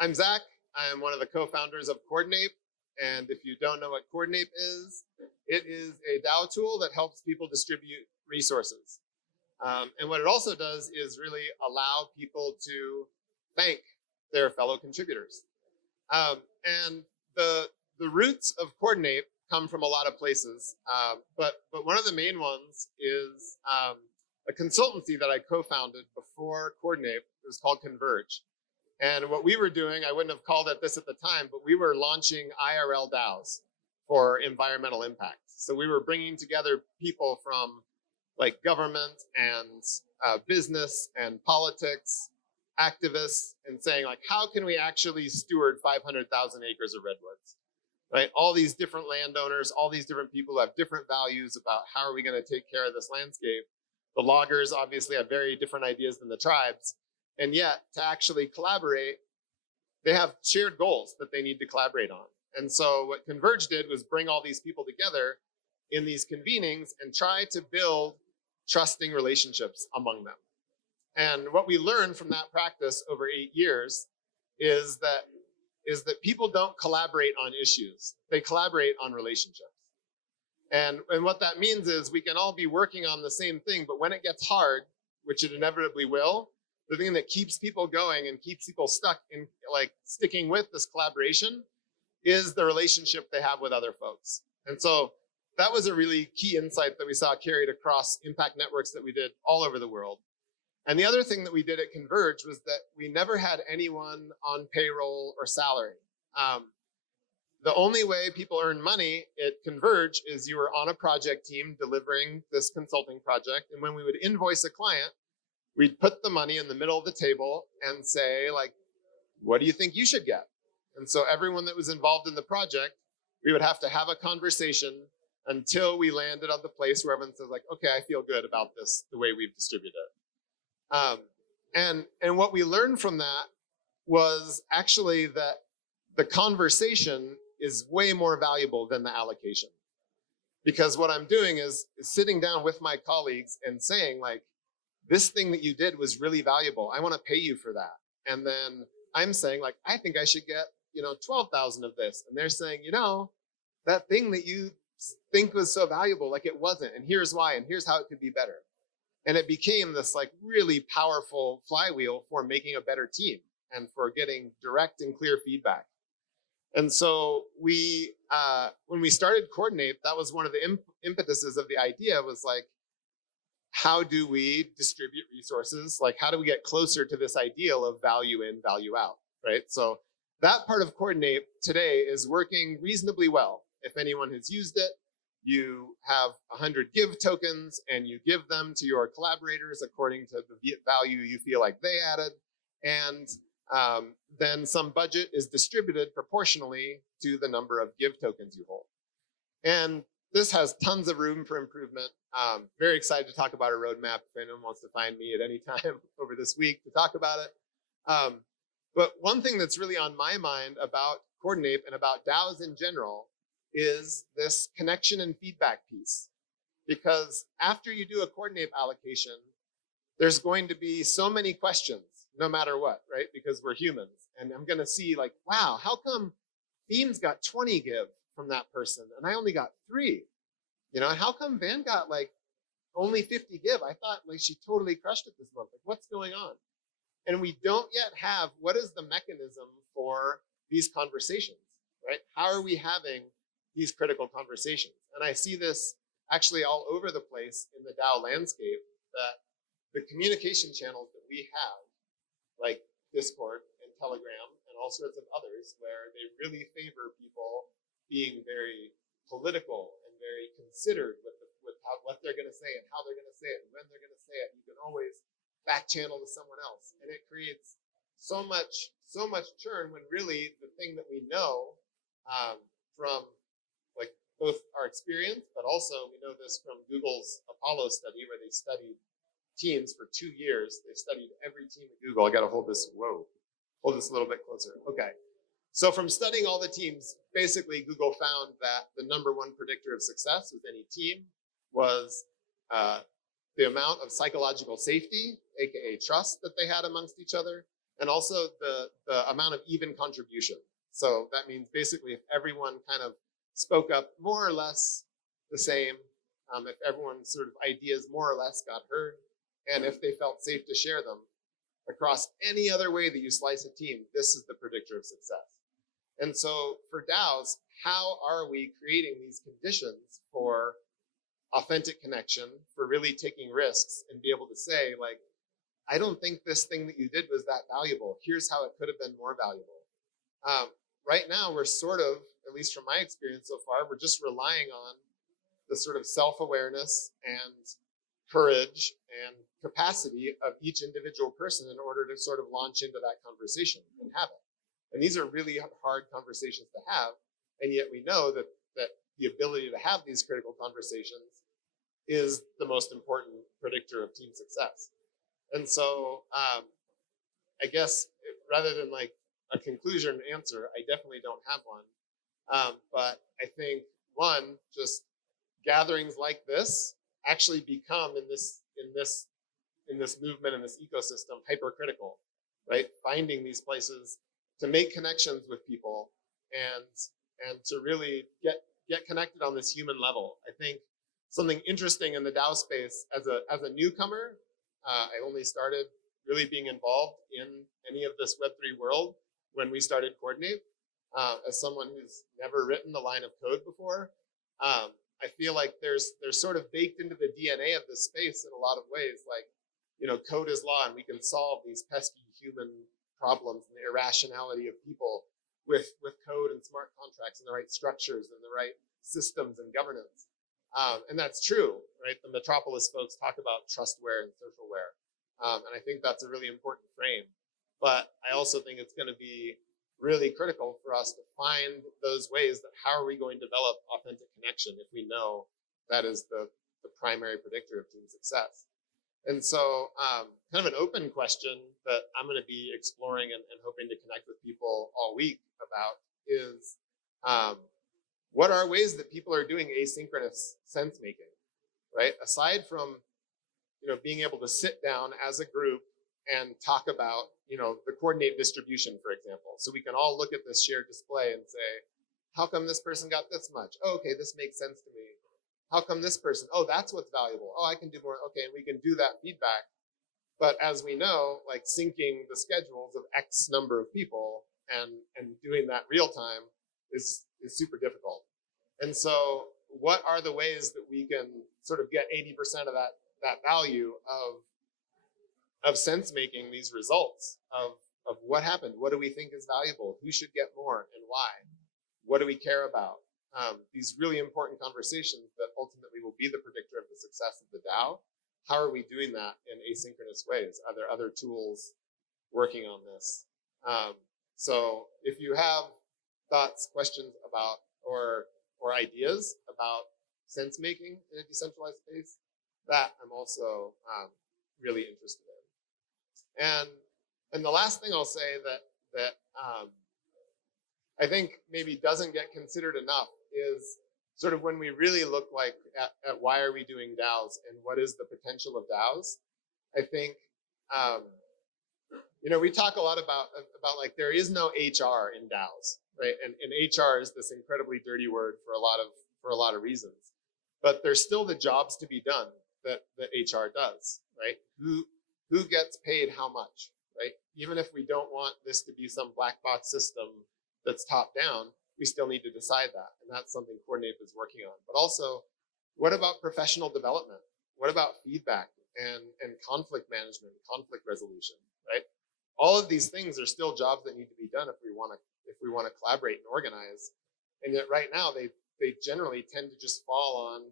I'm Zach. I'm one of the co-founders of Coordinape. And if you don't know what Coordinape is, it is a DAO tool that helps people distribute resources. And what it also does is really allow people to thank their fellow contributors. And the roots of Coordinape come from a lot of places, but one of the main ones is a consultancy that I co-founded before Coordinape. It was called Converge. And what we were doing, I wouldn't have called it this at the time, but we were launching IRL DAOs for environmental impact. So we were bringing together people from like government and business and politics, activists, and saying like, how can we actually steward 500,000 acres of redwoods, right? All these different landowners, all these different people who have different values about how are we going to take care of this landscape. The loggers obviously have very different ideas than the tribes. And yet, to actually collaborate, they have shared goals that they need to collaborate on. And so what Converge did was bring all these people together in these convenings and try to build trusting relationships among them. And what we learned from that practice over 8 years is that people don't collaborate on issues. They collaborate on relationships. And what that means is we can all be working on the same thing, but when it gets hard, which it inevitably will, the thing that keeps people going and keeps people stuck in like sticking with this collaboration is the relationship they have with other folks. And so that was a really key insight that we saw carried across impact networks that we did all over the world. And the other thing that we did at Converge was that we never had anyone on payroll or salary. The only way people earn money at Converge is you were on a project team delivering this consulting project. And when we would invoice a client, we'd put the money in the middle of the table and say, like, what do you think you should get? And so everyone that was involved in the project, we would have to have a conversation until we landed on the place where everyone says, like, okay, I feel good about this, the way we've distributed it. And what we learned from that was actually that the conversation is way more valuable than the allocation. Because what I'm doing is sitting down with my colleagues and saying, like, this thing that you did was really valuable. I want to pay you for that. And then I'm saying, like, I think I should get, 12,000 of this. And they're saying, that thing that you think was so valuable, like it wasn't. And here's why, and here's how it could be better. And it became this like really powerful flywheel for making a better team and for getting direct and clear feedback. And so we, when we started Coordinape, that was one of the impetuses of the idea was like, how do we distribute resources? Like, how do we get closer to this ideal of value in, value out, right? So that part of Coordinape today is working reasonably well. If anyone has used it, you have 100 give tokens and you give them to your collaborators according to the value you feel like they added. And then some budget is distributed proportionally to the number of give tokens you hold. And this has tons of room for improvement. Very excited to talk about a roadmap if anyone wants to find me at any time over this week to talk about it. But one thing that's really on my mind about Coordinape and about DAOs in general is this connection and feedback piece. Because after you do a Coordinape allocation, there's going to be so many questions, no matter what, right? Because we're humans. And I'm gonna see like, wow, how come Themes got 20 give from that person and I only got 3? How come Van got like only 50 give? I thought like she totally crushed it this month. Like what's going on? And we don't yet have, what is the mechanism for these conversations, right? How are we having these critical conversations? And I see this actually all over the place in the DAO landscape, that the communication channels that we have, like Discord and Telegram and all sorts of others, where they really favor people being very political and very considered with what they're going to say and how they're going to say it and when they're going to say it. You can always back channel to someone else, and it creates so much churn when really the thing that we know from like both our experience, but also we know this from Google's Apollo study where they studied teams for 2 years. They studied every team at Google. I got to hold this a little bit closer. Okay. So from studying all the teams, basically Google found that the #1 predictor of success with any team was the amount of psychological safety, aka trust, that they had amongst each other, and also the amount of even contribution. So that means basically if everyone kind of spoke up more or less the same, if everyone's sort of ideas more or less got heard, and if they felt safe to share them across any other way that you slice a team, this is the predictor of success. And so for DAOs, how are we creating these conditions for authentic connection, for really taking risks and be able to say, like, I don't think this thing that you did was that valuable. Here's how it could have been more valuable. Right now, we're sort of, at least from my experience so far, we're just relying on the sort of self-awareness and courage and capacity of each individual person in order to sort of launch into that conversation and have it. And these are really hard conversations to have. And yet we know that the ability to have these critical conversations is the most important predictor of team success. And so I guess rather than like a conclusion answer, I definitely don't have one. But I think one, just gatherings like this actually become in this movement, in this ecosystem, hypercritical, right? Finding these places to make connections with people and to really get connected on this human level. I think something interesting in the DAO space as a newcomer, I only started really being involved in any of this Web3 world when we started Coordinate. As someone who's never written a line of code before, I feel like there's sort of baked into the DNA of this space in a lot of ways, like, you know, code is law and we can solve these pesky human problems and the irrationality of people with code and smart contracts and the right structures and the right systems and governance. And that's true, right? The Metropolis folks talk about trustware and socialware. And I think that's a really important frame. But I also think it's going to be really critical for us to find those ways that how are we going to develop authentic connection if we know that is the primary predictor of team success. And so kind of an open question that I'm going to be exploring and hoping to connect with people all week about is what are ways that people are doing asynchronous sense making, right? Aside from, you know, being able to sit down as a group and talk about, you know, the coordinate distribution, for example. So we can all look at this shared display and say, how come this person got this much? Oh, okay, this makes sense to me. How come this person? Oh, that's what's valuable. Oh, I can do more. Okay, and we can do that feedback. But as we know, like syncing the schedules of X number of people and doing that real time is super difficult. And so what are the ways that we can sort of get 80% of that value of sense making these results of what happened? What do we think is valuable? Who should get more and why? What do we care about? These really important conversations that ultimately will be the predictor of the success of the DAO. How are we doing that in asynchronous ways? Are there other tools working on this? So if you have thoughts, questions about, or ideas about sense making in a decentralized space, that I'm also really interested in. And the last thing I'll say that I think maybe doesn't get considered enough is sort of when we really look like at why are we doing DAOs and what is the potential of DAOs. I think you know, we talk a lot about like there is no HR in DAOs, right? And HR is this incredibly dirty word for a lot of reasons. But there's still the jobs to be done that HR does, right? Who gets paid how much, right? Even if we don't want this to be some black box system that's top down, we still need to decide that. And that's something Coordinate is working on. But also, what about professional development? What about feedback and conflict management, conflict resolution, right? All of these things are still jobs that need to be done if we want to collaborate and organize. And yet right now they generally tend to just fall on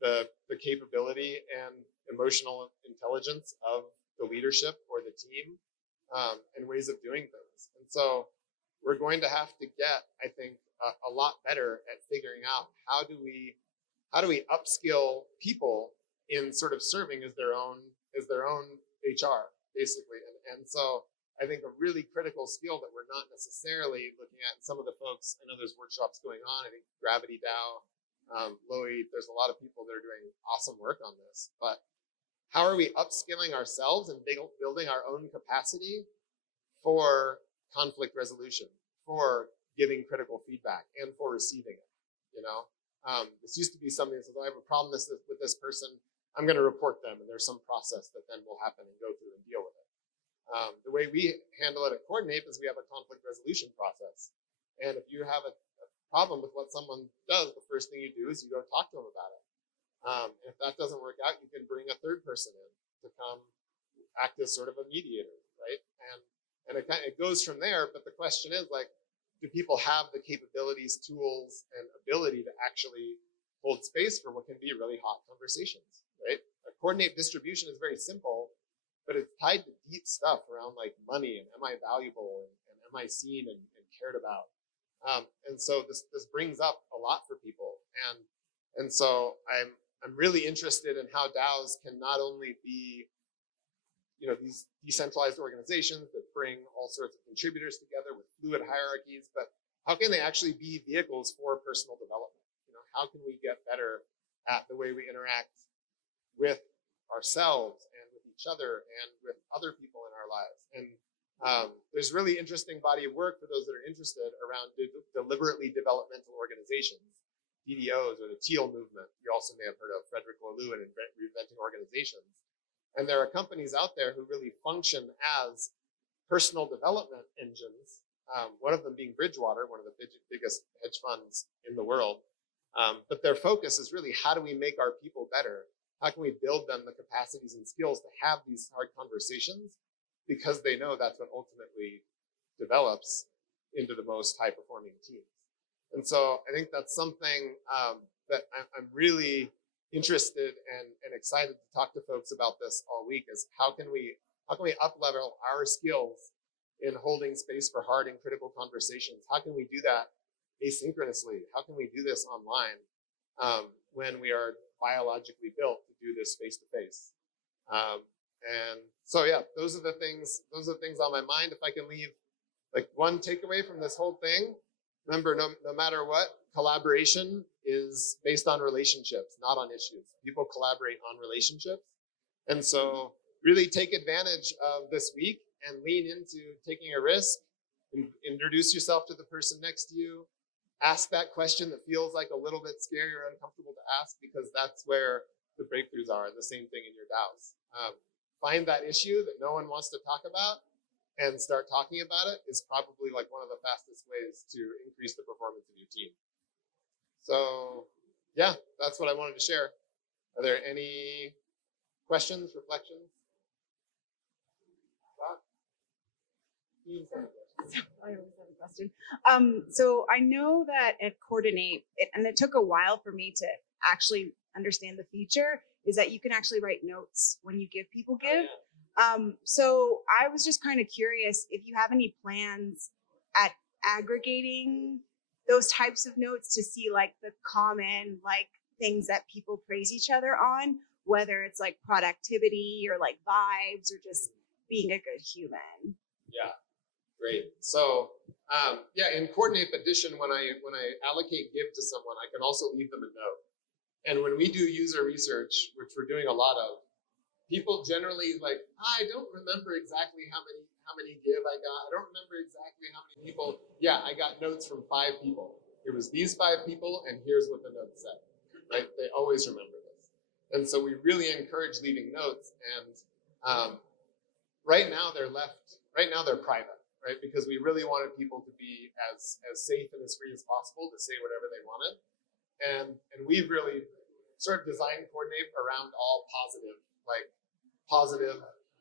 the capability and emotional intelligence of the leadership or the team and ways of doing things. And so we're going to have to get, I think, a lot better at figuring out how do we upskill people in sort of serving as their own HR, basically. And so I think a really critical skill that we're not necessarily looking at. Some of the folks, I know there's workshops going on. I think Gravity DAO, Lloyd, there's a lot of people that are doing awesome work on this. But how are we upskilling ourselves and building our own capacity for conflict resolution, for giving critical feedback, and for receiving it. You know, this used to be something that says, I have a problem with this person, I'm going to report them, and there's some process that then will happen and go through and deal with it. The way we handle it at Coordinate is we have a conflict resolution process. And if you have a problem with what someone does, the first thing you do is you go talk to them about it. If that doesn't work out, you can bring a third person in to come act as sort of a mediator, right? And it goes from there. But the question is, like, do people have the capabilities, tools, and ability to actually hold space for what can be really hot conversations, right? A Coordinate distribution is very simple, but it's tied to deep stuff around like money and am I valuable and am I seen and cared about. And so this brings up a lot for people. And so I'm really interested in how DAOs can not only be, you know, these decentralized organizations that bring all sorts of contributors together with fluid hierarchies, but how can they actually be vehicles for personal development? You know, how can we get better at the way we interact with ourselves and with each other and with other people in our lives? And there's really interesting body of work for those that are interested around deliberately developmental organizations, DDOs, or the Teal movement. You also may have heard of Frederick Laloux and Reinventing Organizations. And there are companies out there who really function as personal development engines, one of them being Bridgewater, one of the biggest hedge funds in the world. But their focus is really, how do we make our people better? How can we build them the capacities and skills to have these hard conversations? Because they know that's what ultimately develops into the most high-performing teams. And so I think that's something that I'm really interested and excited to talk to folks about this all week, is how can we up-level our skills in holding space for hard and critical conversations? How can we do that asynchronously? How can we do this online when we are biologically built to do this face-to-face? And so, yeah, those are the things on my mind. If I can leave like one takeaway from this whole thing, remember, no matter what, collaboration is based on relationships, not on issues. People collaborate on relationships. And so really take advantage of this week and lean into taking a risk. Introduce yourself to the person next to you. Ask that question that feels like a little bit scary or uncomfortable to ask, because that's where the breakthroughs are. The same thing in your DAOs. Find that issue that no one wants to talk about and start talking about it is probably like one of the fastest ways to increase the performance of your team. So yeah, that's what I wanted to share. Are there any questions, reflections? I always have a question. So I know that at Coordinate, and it took a while for me to actually understand the feature, is that you can actually write notes when you give people give. So I was just kind of curious if you have any plans at aggregating those types of notes to see like the common like things that people praise each other on, whether it's like productivity or like vibes or just being a good human. Yeah, great. So yeah, in Coordinate Edition, when I allocate give to someone, I can also leave them a note. And when we do user research, which we're doing a lot of, people generally like, I don't remember exactly how many give I got. I don't remember exactly how many people. Yeah, I got notes from 5 people. It was these 5 people, and here's what the note said. Right? They always remember this. And so we really encourage leaving notes. And right now they're private, right? Because we really wanted people to be as safe and as free as possible to say whatever they wanted. And we've really sort of designed Coordinate around all positive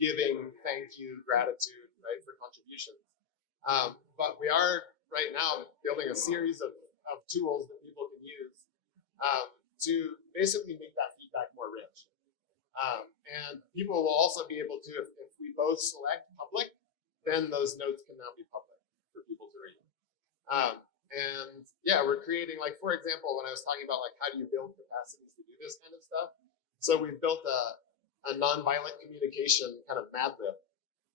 giving, thank you, gratitude, right, for contributions. But we are right now building a series of tools that people can use to basically make that feedback more rich. And people will also be able to, if we both select public, then those notes can now be public for people to read. And yeah, we're creating, like, for example, when I was talking about like how do you build capacities to do this kind of stuff. So we've built a nonviolent communication kind of Mad Lib.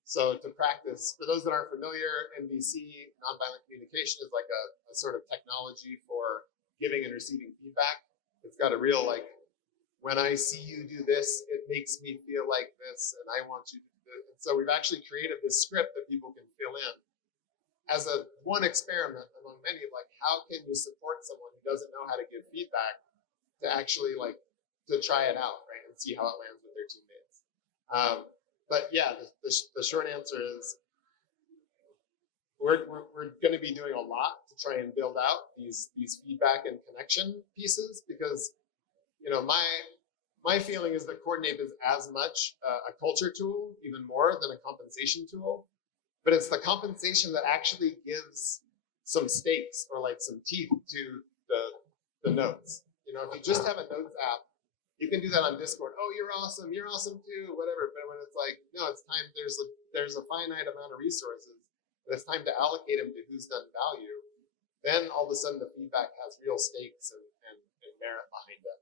So to practice, for those that aren't familiar, NVC, nonviolent communication, is like a sort of technology for giving and receiving feedback. It's got a real like, when I see you do this, it makes me feel like this, and I want you to do it. And so we've actually created this script that people can fill reel in as one experiment among many of like, how can you support someone who doesn't know how to give feedback to actually like to try it out, right, and see how it lands with their teammates. But yeah, the short answer is we're going to be doing a lot to try and build out these feedback and connection pieces, because my feeling is that Coordinape is as much a culture tool, even more than a compensation tool, but it's the compensation that actually gives some stakes or like some teeth to the notes. If you just have a notes app, you can do that on Discord. Oh, you're awesome too, whatever. But when it's like, no, it's time. There's a finite amount of resources, and it's time to allocate them to who's done value. Then all of a sudden, the feedback has real stakes and merit behind it.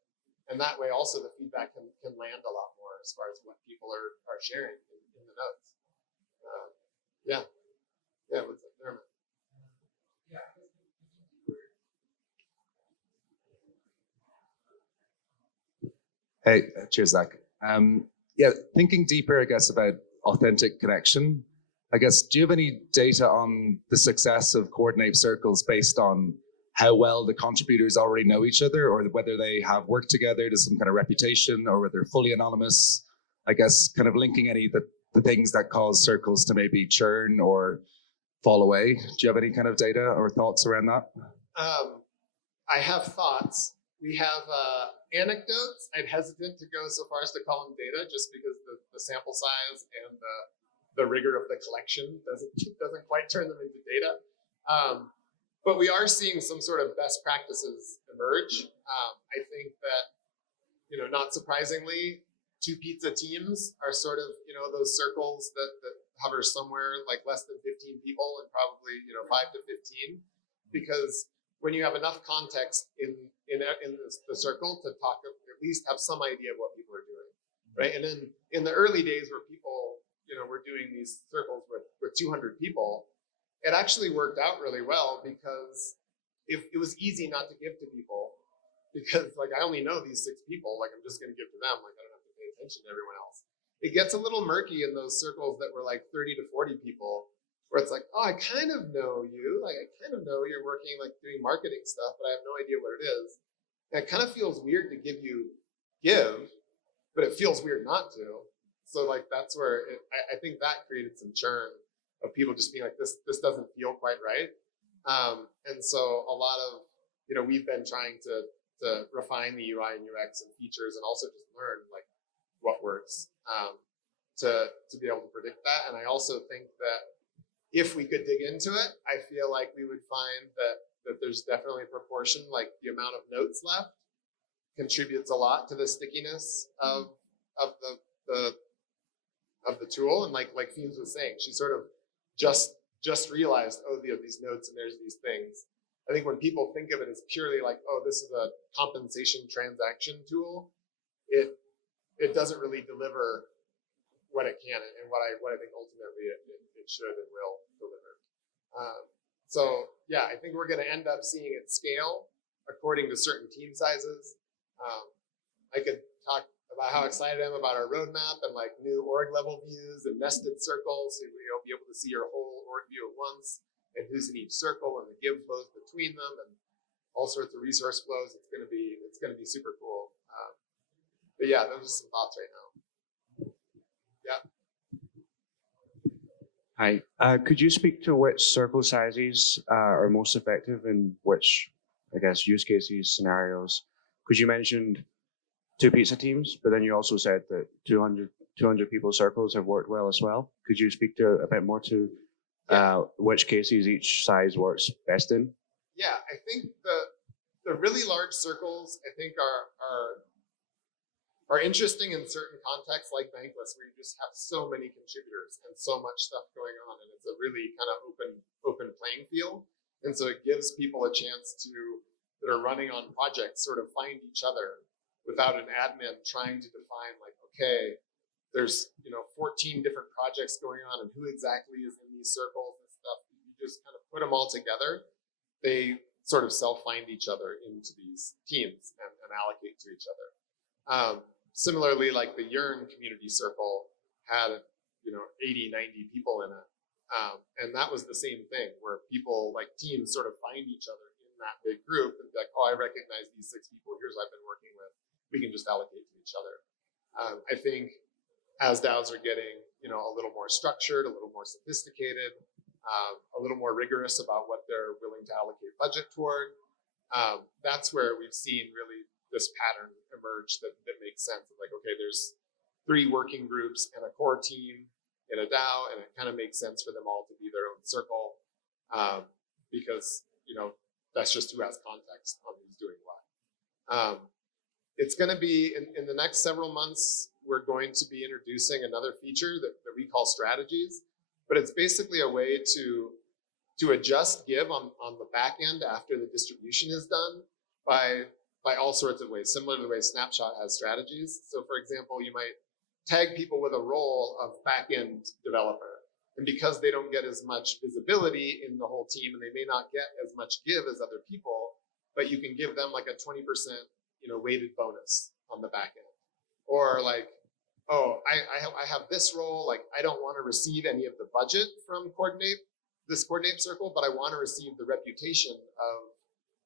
And that way, also the feedback can land a lot more as far as what people are sharing in the notes. Yeah. What's up, Dermot? Hey, cheers, Zach. Thinking deeper, I guess, about authentic connection. I guess, do you have any data on the success of Coordinape circles based on how well the contributors already know each other, or whether they have worked together to some kind of reputation, or whether they're fully anonymous? I guess, kind of linking any of the things that cause circles to maybe churn or fall away. Do you have any kind of data or thoughts around that? I have thoughts. We have anecdotes. I'm hesitant to go so far as to call them data, just because the sample size and the rigor of the collection doesn't quite turn them into data. But we are seeing some sort of best practices emerge. I think that, not surprisingly, 2 pizza teams are sort of, those circles that hover somewhere like less than 15 people and probably, 5 to 15, because when you have enough context in the circle to talk, at least have some idea of what people are doing, right? And then in the early days where people, were doing these circles with 200 people, it actually worked out really well, because it was easy not to give to people, because like, I only know these 6 people, like I'm just going to give to them, like I don't have to pay attention to everyone else. It gets a little murky in those circles that were like 30 to 40 people, where it's like, oh, I kind of know you, like I kind of know you're working like doing marketing stuff, but I have no idea what it is. And it kind of feels weird to give, but it feels weird not to. So like that's where I think that created some churn of people just being like, this doesn't feel quite right. And so a lot of, we've been trying to refine the UI and UX and features, and also just learn like what works to be able to predict that. And I also think that if we could dig into it, I feel like we would find that there's definitely a proportion, like the amount of notes left contributes a lot to the stickiness of the tool. And like Fumes was saying, she sort of just realized, oh, these notes and there's these things. I think when people think of it as purely like, oh, this is a compensation transaction tool, it doesn't really deliver what it can and what I think ultimately it should and will deliver. So yeah, I think we're going to end up seeing it scale according to certain team sizes. I could talk about how excited I am about our roadmap and like new org level views and nested circles. So you'll be able to see your whole org view at once, and who's in each circle, and the give flows between them, and all sorts of resource flows. It's going to be super cool. But yeah, those are some thoughts right now. Yeah. Hi. Could you speak to which circle sizes are most effective in which, I guess, use cases, scenarios? Because you mentioned 2 pizza teams, but then you also said that 200 people circles have worked well as well. Could you speak to a bit more to which cases each size works best in? Yeah, I think the really large circles, I think are interesting in certain contexts, like Bankless, where you just have so many contributors and so much stuff going on, and it's a really kind of open playing field. And so it gives people a chance that are running on projects, sort of find each other without an admin trying to define like, okay, there's 14 different projects going on, and who exactly is in these circles and stuff. You just kind of put them all together. They sort of self-find each other into these teams and allocate to each other. Similarly, like the Yearn community circle had 80, 90 people in it. And that was the same thing where people like teams sort of find each other in that big group and be like, oh, I recognize these 6 people. Here's what I've been working with. We can just allocate to each other. I think as DAOs are getting, a little more structured, a little more sophisticated, a little more rigorous about what they're willing to allocate budget toward, that's where we've seen really this pattern emerge that makes sense. Like, okay, there's 3 working groups and a core team in a DAO, and it kind of makes sense for them all to be their own circle, because that's just who has context on who's doing what. It's going to be in the next several months. We're going to be introducing another feature that we call strategies, but it's basically a way to adjust give on the back end after the distribution is done by all sorts of ways, similar to the way Snapshot has strategies. So, for example, you might tag people with a role of back-end developer. And because they don't get as much visibility in the whole team, and they may not get as much give as other people, but you can give them like a 20% weighted bonus on the back end. Or like, oh, I have this role, like I don't want to receive any of the budget from this coordinate circle, but I want to receive the reputation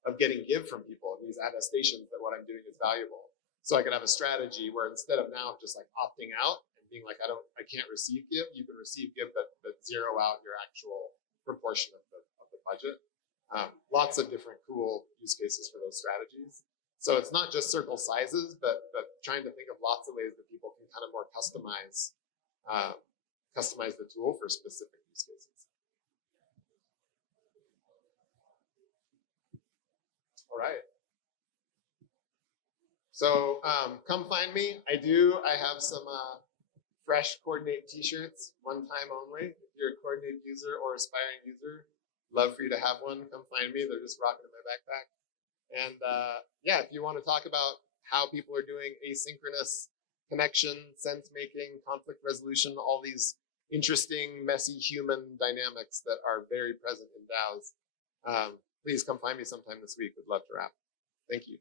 of getting give from people, these attestations that what I'm doing is valuable. So I could have a strategy where instead of now just like opting out and being like, I can't receive give, you can receive give, but zero out your actual proportion of the budget. Lots of different cool use cases for those strategies. So it's not just circle sizes, but trying to think of lots of ways that people can kind of more customize the tool for specific use cases. All right. So come find me. I have some fresh Coordinate t-shirts, one time only. If you're a Coordinate user or aspiring user, love for you to have one. Come find me. They're just rocking in my backpack. And yeah, if you want to talk about how people are doing asynchronous connection, sense making, conflict resolution, all these interesting, messy human dynamics that are very present in DAOs, please come find me sometime this week. Would love to wrap. Thank you.